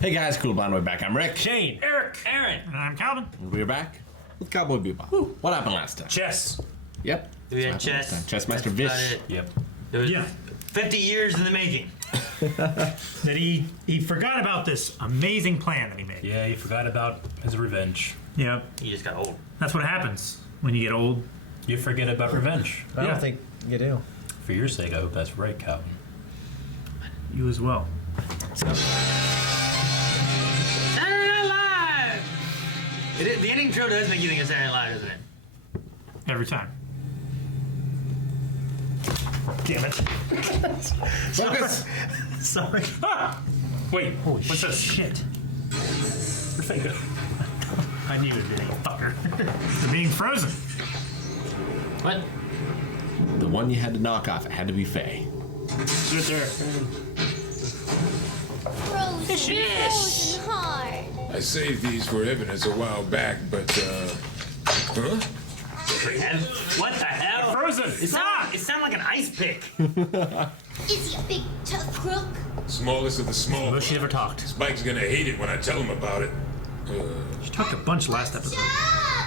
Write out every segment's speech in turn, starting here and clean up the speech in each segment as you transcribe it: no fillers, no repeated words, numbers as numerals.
Hey guys, Cool Blind Way back. I'm Rick. Shane, Eric, Aaron, And I'm Calvin. And we're back with Cowboy Bebop. Woo. What happened last time? chess. Yep. We had That's what happened chess. last time. Chessmaster That's about Vish. it. Yep. It was Yeah. 50 years in the making. That he forgot about this amazing plan that he made. Yeah, he forgot about his revenge. Yep. He just got old. That's what happens when you get old. You forget about revenge. I Yeah. don't think you do. For your sake, I hope that's right, Calvin. You as well. Saturday Night Live! The ending intro does make you think of Saturday Night Live, doesn't it? Every time. Damn it. Focus! Sorry. Ah! Wait, Holy what's this? shit. Where'd Faye go? I needed it, you fucker. They're being frozen. What? The one you had to knock off, it had to be Faye. It's right there. Frozen hard. I saved these for evidence a while back, but, huh? What the hell? Frozen! It sounded like an ice pick. Is he a big tough crook? Smallest of the small. Most she ever talked. Spike's gonna hate it when I tell him about it. She talked a bunch last episode.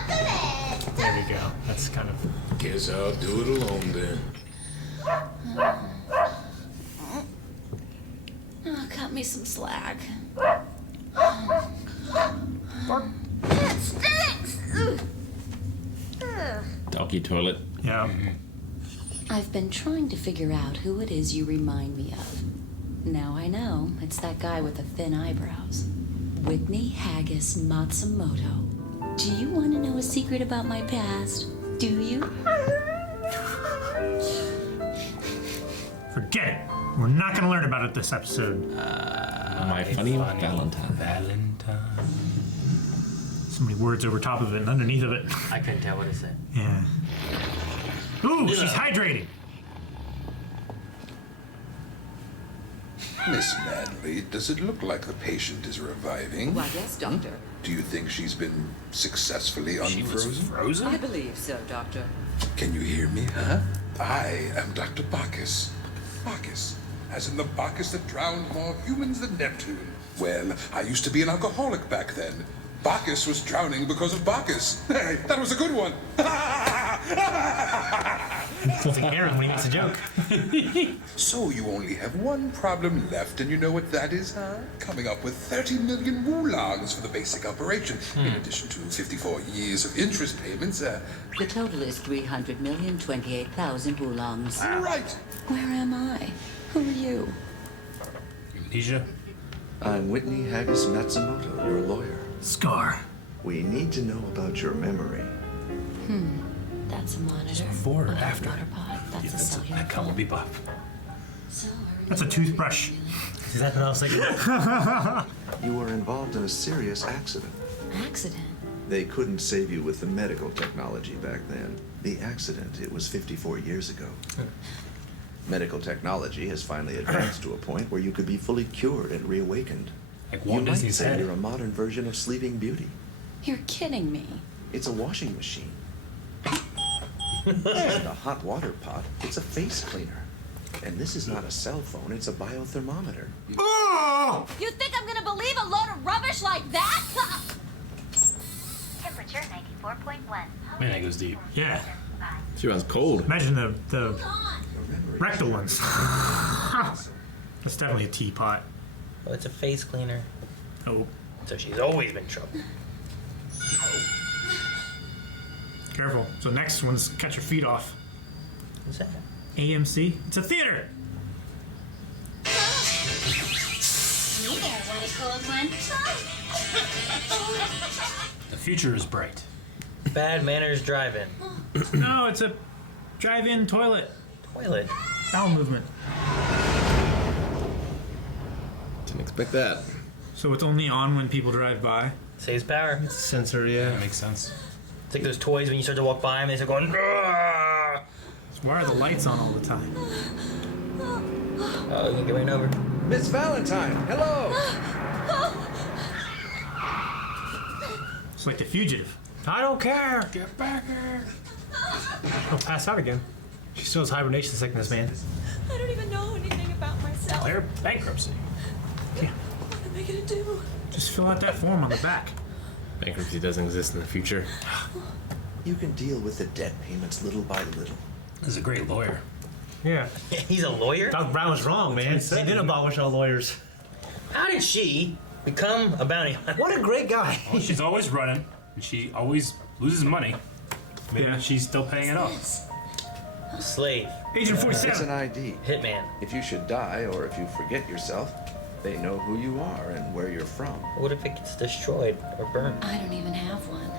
Chocolate. There we go. That's kind of. Guess I'll do it alone then. Oh, cut me some slack. That stinks. Ugh. Donkey toilet. Yeah. I've been trying to figure out who it is you remind me of. Now I know. It's that guy with the thin eyebrows. Whitney Haggis Matsumoto. Do you want to know a secret about my past? Do you? Forget it. We're not going to learn about it this episode. My funny Valentine. Valentine. So many words over top of it and underneath of it. I couldn't tell what it said. Yeah. Ooh, she's hydrating. Miss Manley, does it look like the patient is reviving? Why, yes, Doctor. Do you think she's been successfully She was unfrozen? frozen? I believe so, Doctor. Can you hear me, huh? I am Dr. Bacchus. Bacchus, as in the Bacchus that drowned more humans than Neptune. Well, I used to be an alcoholic back then. Bacchus was drowning because of Bacchus. Hey, that was a good one. Sounds like Aaron when he makes a joke. So you only have one problem left, and you know what that is, huh? Coming up with 30 million woolongs for the basic operation, in addition to 54 years of interest payments. The total is 300,028,000 oolongs. Right. Where am I? Who are you? Amnesia? I'm Whitney Haggis Matsumoto, your lawyer. Scar. We need to know about your memory. That's a monitor. Before or a hot after? water pot. That's a cellular That Cowboy phone. Bebop. So I That's a remember toothbrush. Exactly what I was thinking. You were involved in a serious accident. accident. They couldn't save you with the medical technology back then. The accident, it was 54 years ago. Medical technology has finally advanced to a point where you could be fully cured and reawakened. Like You Walt might Disney's say head. you're a modern version of Sleeping Beauty. You're kidding me. It's a washing machine. And a hot water pot, it's a face cleaner. And this is not a cell phone, it's a biothermometer. Oh! You think I'm gonna believe a load of rubbish like that? Temperature 94.1. Man, that goes deep. Yeah. She was cold. Imagine the Your memory. rectal ones. That's definitely a teapot. Well, it's a face cleaner. Oh, So she's always been in trouble. careful. So next one's Cut Your Feet Off. What's that? AMC. It's a theater. Me there, want a cold one? The future is bright. Bad manners driving. No, it's a drive-in toilet. Toilet. Bowel movement. Didn't expect that. So it's only on when people drive by. Saves power. Sensor, That yeah. makes sense. It's like those toys when you start to walk by them, they start going, "Argh!" So why are the lights on all the time? Oh, you can get right over. Miss Valentine, hello! It's like The Fugitive. I don't care. Get back here. I'll pass out again. She still has hibernation sickness, man. I don't even know anything about myself. Clear bankruptcy. Yeah. am I gonna do? Just fill out that form on the back. Bankruptcy doesn't exist in the future. You can deal with the debt payments little by little. He's a great lawyer. Yeah. He's a lawyer? Doc Brown was wrong, man. He did abolish all lawyers. How did she become a bounty hunter? What a great guy. Well, she's always running, and she always loses money. Maybe Yeah. she's still paying it off. Slave. Agent It's 47. an ID. Hitman. If you should die or if you forget yourself, they know who you are and where you're from. What if it gets destroyed or burned? I don't even have one.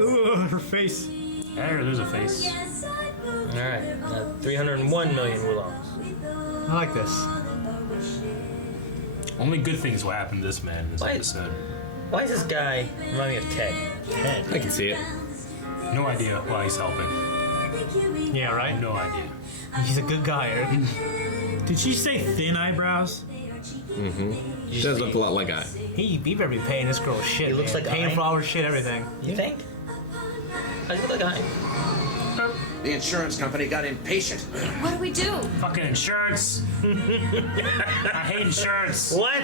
Ooh, her face. There's a face. Alright, 301 million wulongs. I like this. Only good things will happen to this man in this Why- episode. Why does this guy remind me of Ted? Ted. I can see it. No idea why he's helping. Yeah, right? No idea. He's a good guy, Eric. Did she say thin eyebrows? She does look a lot like I. He better be paying this girl shit. He looks man. like paying I- for all her shit, everything. You think? I look like I. The insurance company got impatient. What do we do? Fucking insurance. I hate insurance. What?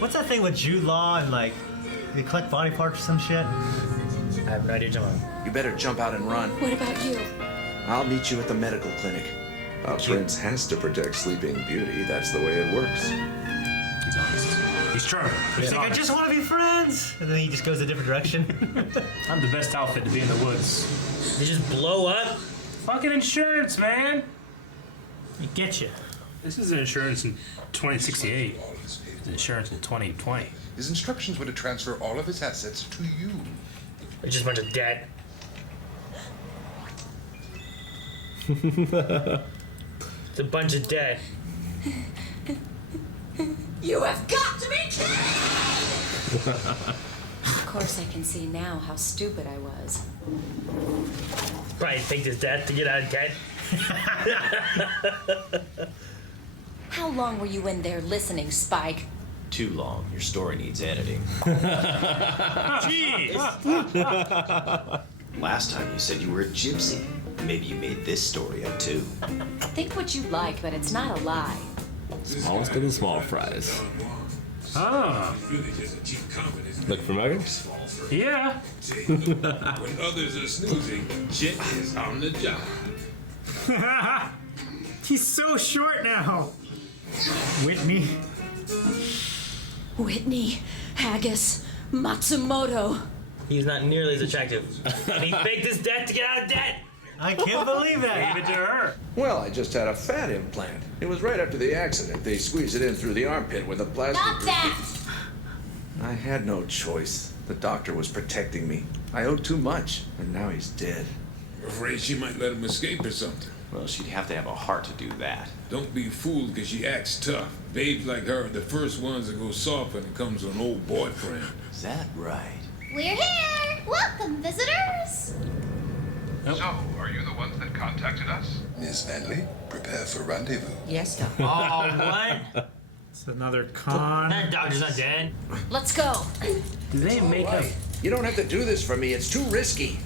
What's that thing with Jude Law and like they collect body parts or some shit? I have no idea what you're talking about. You better jump out and run. What about you? I'll meet you at the medical clinic. A prince has to protect Sleeping Beauty. That's the way it works. He's honest. He's true. He's like, I just want to be friends, and then he just goes a different direction. I'm the best outfit to be in the woods. They just blow up? Fucking insurance, man. You get you. This is insurance in 2068. It's insurance in 2020. His instructions were to transfer all of his assets to you. It's just a bunch of debt. It's a bunch of debt. You have got to be kidding! Of course I can see now how stupid I was. Probably faked his death to get out of debt. How long were you in there listening, Spike? Too long. Your story needs editing. Jeez! Last time you said you were a gypsy. Maybe you made this story up too. Think what you like, but it's not a lie. Smallest of the small fries. Ah, Look familiar? yeah. When others are snoozing, Jet is on the job. He's so short now. Whitney. Whitney, Haggis, Matsumoto. He's not nearly as attractive. And he faked his debt to get out of debt. I can't believe that. Gave it to her. Well, I just had a fat implant. It was right after the accident. They squeezed it in through the armpit with a plastic. Not that! I had no choice. The doctor was protecting me. I owed too much, and now he's dead. I'm afraid she might let him escape or something. Well, she'd have to have a heart to do that. Don't be fooled because she acts tough. Babes like her are the first ones that go soft when it comes to an old boyfriend. Is that right? We're here! Welcome, visitors! So, are you the ones that contacted us? Miss Manley, prepare for rendezvous. Yes, Doc. Oh, what? It's another con. That doctor's not dead. Let's go. Do they make Right. him? You don't have to do this for me. It's too risky.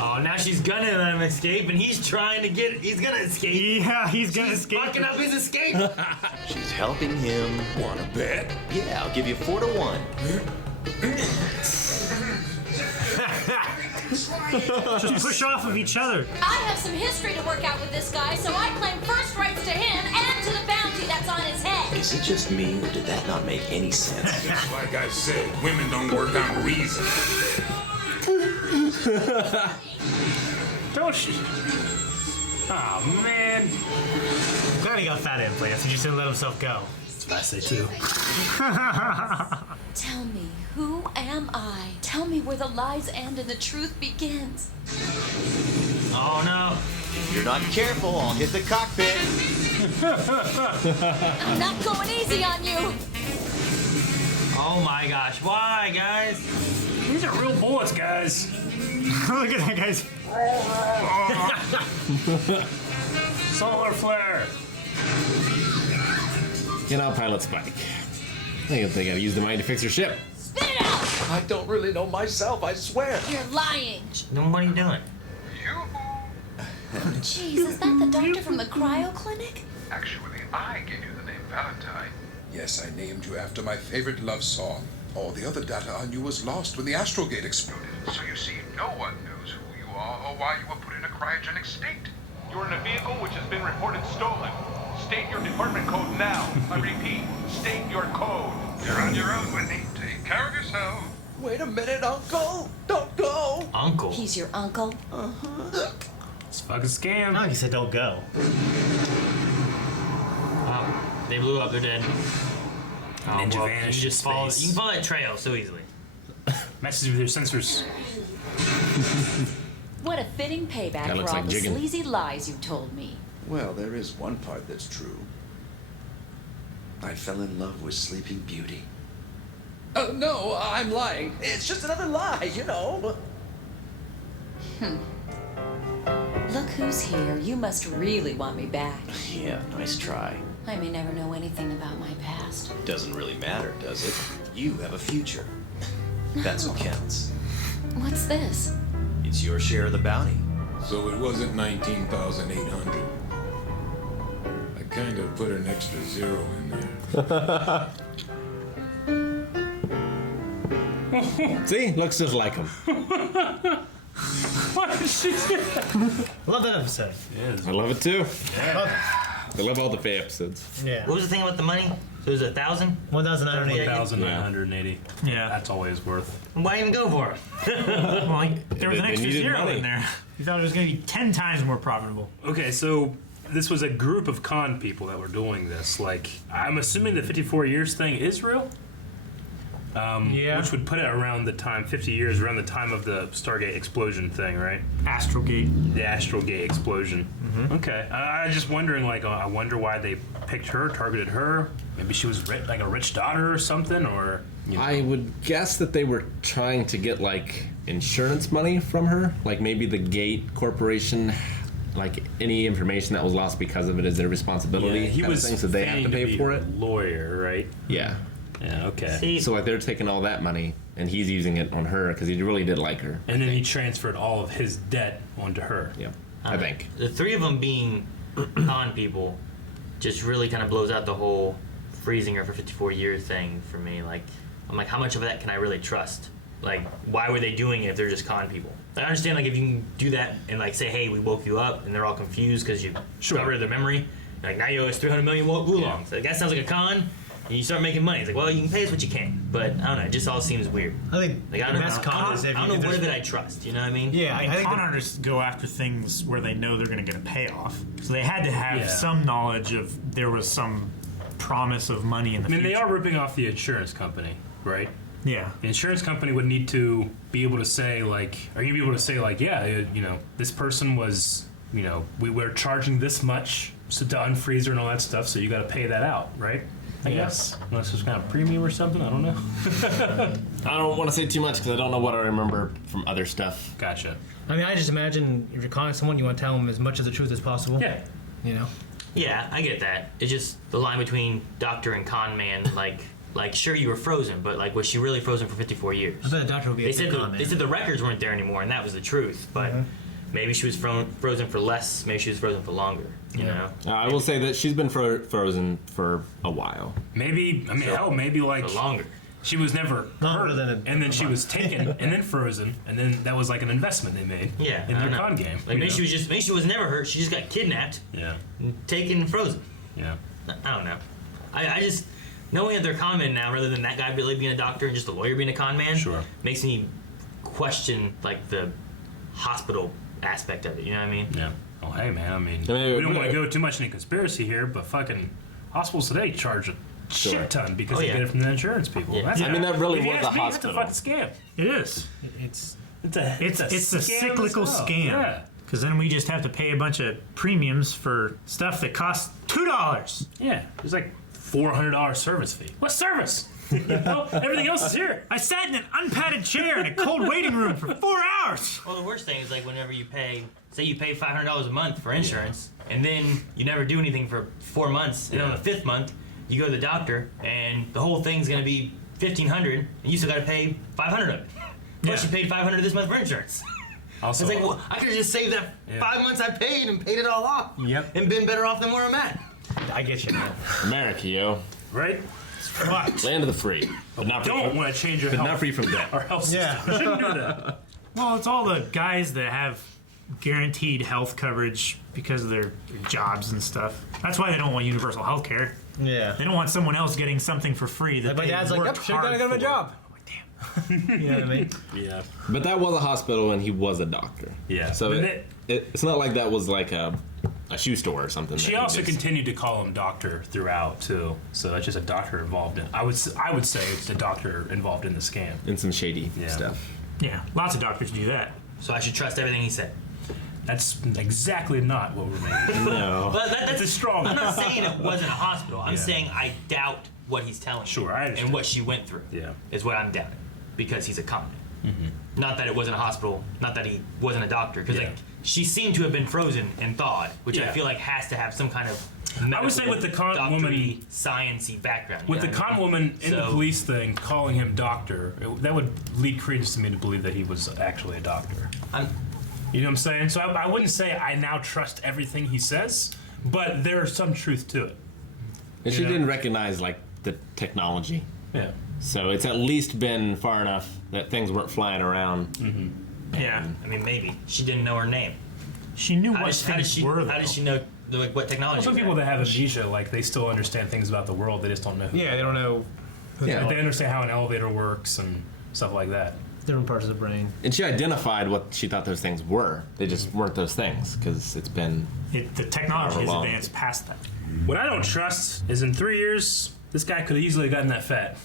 Oh, now she's gonna let him escape, and he's trying to get. He's gonna escape. Yeah, he's gonna escape. Fucking up his escape. She's helping him. Wanna bet? Yeah, I'll give you 4 to 1. Just push off of each other. I have some history to work out with this guy, so I claim first rights to him and to the bounty that's on his head. Is it just me, or did that not make any sense? Just like I said, women don't work on reason. Don't she? Oh man. Glad he got fat implants. He just didn't let himself go. That's what I say too. Tell me, who am I? Tell me where the lies end and the truth begins. Oh no. If you're not careful, I'll hit the cockpit. I'm not going easy on you! Oh my gosh. Why, guys? These are real bullets, guys. Look at that, guys. Solar flare. Get out, Pilot Spike. I think they gotta use the mind to fix her ship. Spit it out! I don't really know myself, I swear. You're lying! Then what are you doing? Jeez, is that the doctor from the cryo clinic? Actually, I gave you the name Valentine. Yes, I named you after my favorite love song. All the other data on you was lost when the astral gate exploded. So you see, no one knows who you are or why you were put in a cryogenic state. You're in a vehicle which has been reported stolen. State your department code now. I repeat, state your code. You're on your own, Whitney. Take care of yourself. Wait a minute, Uncle! Don't go! Uncle. He's your uncle? It's a fucking scam. No, he said don't go. Oh, they blew up. They're dead. Ninja well, vanished you just in follow. space. You can follow that trail so easily. Messes with your sensors. What a fitting payback That for looks all like the jigging. sleazy lies you told me. Well, there is one part that's true. I fell in love with Sleeping Beauty. Oh, no, I'm lying. It's just another lie, you know. Look who's here. You must really want me back. Yeah, nice try. I may never know anything about my past. Doesn't really matter, does it? You have a future. That's what counts. What's this? It's your share of the bounty. So it wasn't 19,800. I kind of put an extra zero in there. See? Looks just like him. What did she do? Love that episode. I love it too. Yeah. I love all the Faye episodes. Yeah. What was the thing about the money? So it was 1,000. 1,980. 1,980. Yeah. That's always worth. Why even go for it? Well, there was an They extra needed zero money. in there. You thought it was going to be 10 times more profitable. Okay, so this was a group of con people that were doing this. Like, I'm assuming the 54 years thing is real. Yeah. Which would put it around the time, 50 years, around the time of the Stargate explosion thing, right? Astral Gate. The Astral Gate explosion. Okay. I was just wondering, like, I wonder why they picked her, targeted her. Maybe she was like a rich daughter or something, or. You know. I would guess that they were trying to get like insurance money from her. Like maybe the Gate Corporation, like any information that was lost because of it is their responsibility. Yeah, he kind of was thing, so they have to feigning pay be for a it. Lawyer, right? Yeah. Yeah. Okay. See, So like they're taking all that money and he's using it on her because he really did like her. And then he transferred all of his debt onto her. Yeah, I think. the three of them being con people just really kind of blows out the whole freezing her for 54 years thing for me. Like, I'm like, how much of that can I really trust? Like, why were they doing it if they're just con people? I understand, like, if you can do that and, like, say, hey, we woke you up, and they're all confused because you covered their memory. Like, now you owe us 300 million oolongs. Like, that sounds like a con, and you start making money. It's like, well, you can pay us what you can. But, I don't know, it just all seems weird. I think Like, I the don't best know, con is if I don't you- know what there's- of it I trust, you know what I mean? Yeah, I think con the- artists go after things where they know they're going to get a payoff. So they had to have Yeah. some knowledge of there was some promise of money in the I mean, future. they are ripping off the insurance company, right? Yeah. The insurance company would need to be able to say, like, are you be able to say, like, yeah, you know, this person was, you know, we were charging this much to unfreeze her and all that stuff, so you got to pay that out, right? I guess. Unless it's kind of premium or something, I don't know. I don't want to say too much because I don't know what I remember from other stuff. Gotcha. I mean, I just imagine if you're calling someone, you want to tell them as much of the truth as possible. Yeah. You know? Yeah, I get that. It's just the line between doctor and con man, like sure you were frozen, but like was she really frozen for 54 years? I bet a doctor would be They a good con they man. said the records weren't there anymore, and that was the truth. But maybe she was frozen for less. Maybe she was frozen for longer. You know. I will say that she's been frozen for a while. Maybe, I mean, hell, maybe like For longer. she was never Longer hurt, than a and then she was taken and then frozen, and then that was like an investment they made. Yeah, in I their know. con game. Like you maybe know? maybe she was never hurt. She just got kidnapped, Yeah. taken, and frozen. Yeah. I don't know. I just knowing that they're con men now, rather than that guy really being a doctor and just a lawyer being a con man, Sure. makes me question like the hospital aspect of it. You know what I mean? Yeah. Oh, hey, man. I mean, I mean, we don't want to go too much into conspiracy here, but fucking hospitals today charge a shit ton because they yeah. get it from the insurance people. Yeah. That's, I mean, that really if you was ask a me, hospital. That's a fucking scam. It is. It's It's a a scam cyclical as hell. scam. Yeah. Because then we just have to pay a bunch of premiums for stuff that costs $2. Yeah. There's like $400 service fee. What service? Well, everything else is here. I sat in an unpadded chair in a cold waiting room for 4 hours. Well, the worst thing is like whenever you pay, say you pay $500 a month for insurance, and then you never do anything for 4 months, and on the 5th month you go to the doctor, and the whole thing's gonna be $1,500, and you still gotta pay $500 of it. Plus you paid $500 this month for insurance. Also, It's like, well, I could have just saved that 5 months I paid and paid it all off. Yep. And been better off than where I'm at. I get you, man. America, yo. right? What? Land of the free. But not free Don't from, want to change your but health. not free from debt. Our health system. Yeah. We shouldn't do that. Well, it's all the guys that have guaranteed health coverage because of their jobs and stuff. That's why they don't want universal health care. Yeah. They don't want someone else getting something for free that My they dad's like, worked yep, should've gotta go to my hard job. for. You know what I mean? Yeah. But that was a hospital, and he was a doctor. Yeah. So But it's not like that was like a shoe store or something. She that he also just- continued to call him doctor throughout too, so that's just a doctor involved in. I would say it's a doctor involved in the scam. and some shady stuff. Yeah, lots of doctors do that. So I should trust everything he said. That's exactly not what we're making. No. But That's a strong. I'm not saying it wasn't a hospital. I'm Yeah. saying I doubt what he's telling. Sure, I understand. And what she went through. Yeah. Is what I'm doubting, because he's a con man. Not that it wasn't a hospital. Not that he wasn't a doctor. Because Yeah. like she seemed to have been frozen and thawed, which I Yeah. feel like has to have some kind of. I would say with the con doctory, woman, sciencey background. with you the know what I con mean? woman in the So- police thing, calling him doctor, that would lead credence to me to believe that he was actually a doctor. You know what I'm saying? So I wouldn't say I now trust everything he says, but there's some truth to it. And she You know? didn't recognize like the technology. Yeah. So it's at least been far enough that things weren't flying around. Yeah. I mean, maybe she didn't know her name. She knew How what does things she? were, How though. does she know like what technology? Well, some was people that? that have amnesia, like they still understand things about the world, they just don't know. Yeah, they don't know Yeah. They understand how an elevator works and stuff like that. different parts of the brain. And she identified what she thought those things were. They just weren't those things because it's been. The technology has Long. advanced past that. What I don't trust is in 3 years, this guy could have easily gotten that fat.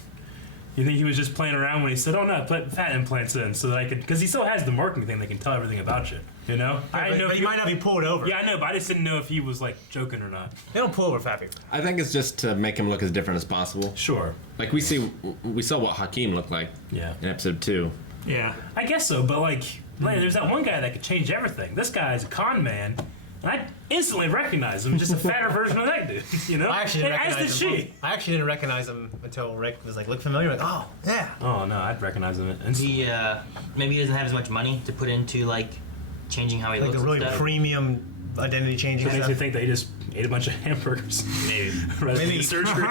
You think he was just playing around when he said, "Oh no, put fat implants in," so that I could, because he still has the marketing thing that can tell everything about you. You know, I didn't know but if you might not be pulled over. Yeah, I know, but I just didn't know if he was like joking or not. They don't pull over fat people. I think it's just to make him look as different as possible. Sure. Like we saw what Hakeem looked like. Yeah. In episode 2. Yeah. I guess so, but like, there's that one guy that could change everything. This guy's a con man, and I instantly recognize him, just a fatter version of that dude. You know, I actually didn't as did recognize him. she. I actually didn't recognize him until Rick was like, "Look familiar." Like, oh yeah. Oh no, I'd recognize him. And He maybe he doesn't have as much money to put into like changing how he Like looks. the really and stuff. premium identity changing it makes me stuff. think that he just ate a bunch of hamburgers. Maybe. Rather than Maybe. surgery.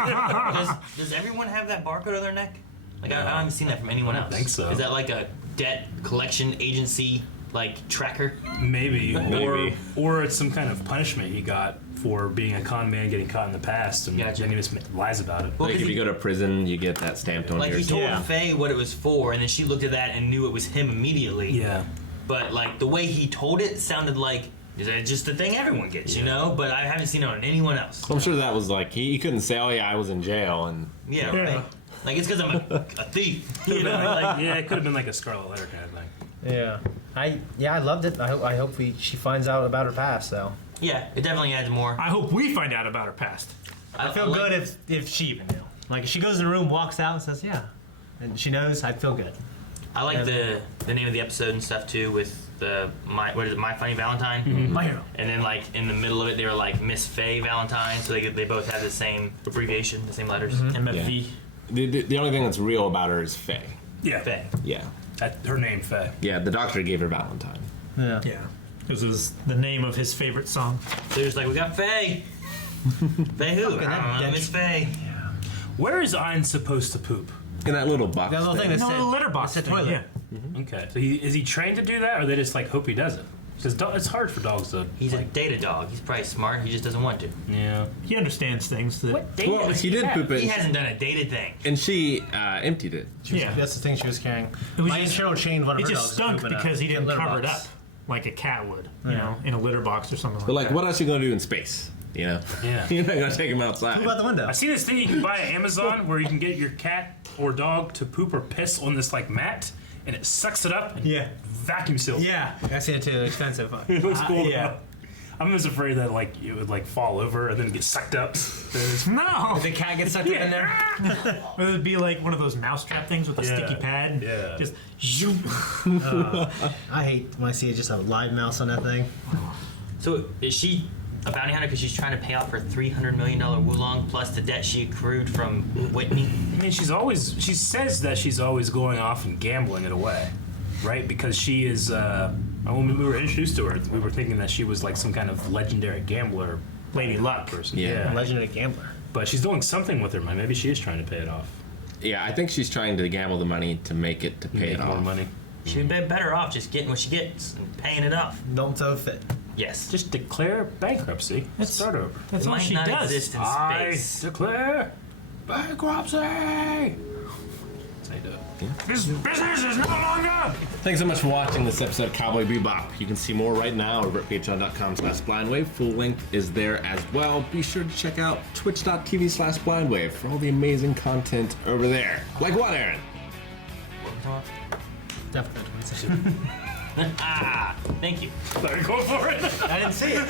Does everyone have that barcode on their neck? Like I haven't seen that from anyone else. I think so. Is that like a debt collection agency like tracker? Maybe. Maybe. Or it's some kind of punishment he got for being a con man, getting caught in the past, and Gotcha. then he just lies about it. Well, Like 'cause if you he- go to prison, you get that stamped on Like your. he told Yeah. Faye what it was for, and then she looked at that and knew it was him immediately. Yeah. But like the way he told it sounded like is that just the thing everyone gets, you know? But I haven't seen it on anyone else. I'm sure that was like he couldn't say, "Oh yeah, I was in jail," and Yeah, right. Like it's because I'm a thief. You know, like Yeah, it could have been like a Scarlet Letter kind of thing. Yeah. I loved it. I hope she finds out about her past though. yeah, it definitely adds more. I hope we find out about her past. I feel like- good if she even knew. Like if she goes in the room, walks out, and says, "Yeah," and she knows, I'd feel good. I like the name of the episode and stuff too, with the My Funny Valentine. My hero. And then like in the middle of it, they were like Miss Faye Valentine, so they both have the same abbreviation, the same letters. MFV. the only thing that's real about her is Faye. Yeah. Faye. Yeah. Her name, Faye. Yeah. The doctor gave her Valentine. Yeah. Yeah. This was the name of his favorite song. So they're just like, we got Faye. Faye who? I don't know, Miss Faye. Where is Ein supposed to poop? In that little box. That little thing that No, said the litter box it's a thing, toilet. yeah. Okay. So is he trained to do that, or they just like hope he does it? Because it's hard for dogs to. He's a data dog. He's probably smart. He just doesn't want to. Yeah. He understands things that. Well, he did poop it, He hasn't done a data thing. and she emptied it. Yeah. That's the thing she was carrying. It was My just- Cheryl chained one of It her just dogs stunk pooping because he a didn't litter cover it box. up like a cat would, you know, in a litter box or something But like like, that. what else are you gonna do in space? You know. Yeah. You're not gonna take him outside. Poop out the window. I see this thing you can buy at Amazon where you can get your cat or dog to poop or piss on this like mat, and it sucks it up and Yeah. vacuum seals. Yeah. I see it too. Expensive. It looks cool. Yeah. though. I'm just afraid that like it would like fall over and then get sucked up. No! The cat gets sucked up in there. It would be like one of those mousetrap things with a Yeah. sticky pad. Yeah. Just zoom. I hate when I see just a live mouse on that thing. So is she a bounty hunter because she's trying to pay off her $300 million Wulong plus the debt she accrued from Whitney? I mean, she says that she's always going off and gambling it away, right? Because she is, when we were introduced to her, we were thinking that she was like some kind of legendary gambler, Lady Luck person. Yeah. Legendary gambler. But she's doing something with her money. Maybe she is trying to pay it off. Yeah, I think she's trying to gamble the money to make it to pay Make it more off. money. She'd be better off just getting what she gets and paying it off. Don't throw a fit. Yes. Just declare bankruptcy. Let's start over. That's It all might she not does. exist in I space. declare bankruptcy. That's how you do it. This business is no longer. Thanks so much for watching this episode of Cowboy Bebop. You can see more right now over at patreon.com/blindwave. Full link is there as well. Be sure to check out twitch.tv/blindwave for all the amazing content over there. Like what, Aaron? Definitely 27. Ah, thank you. Let her go for it. I didn't see it.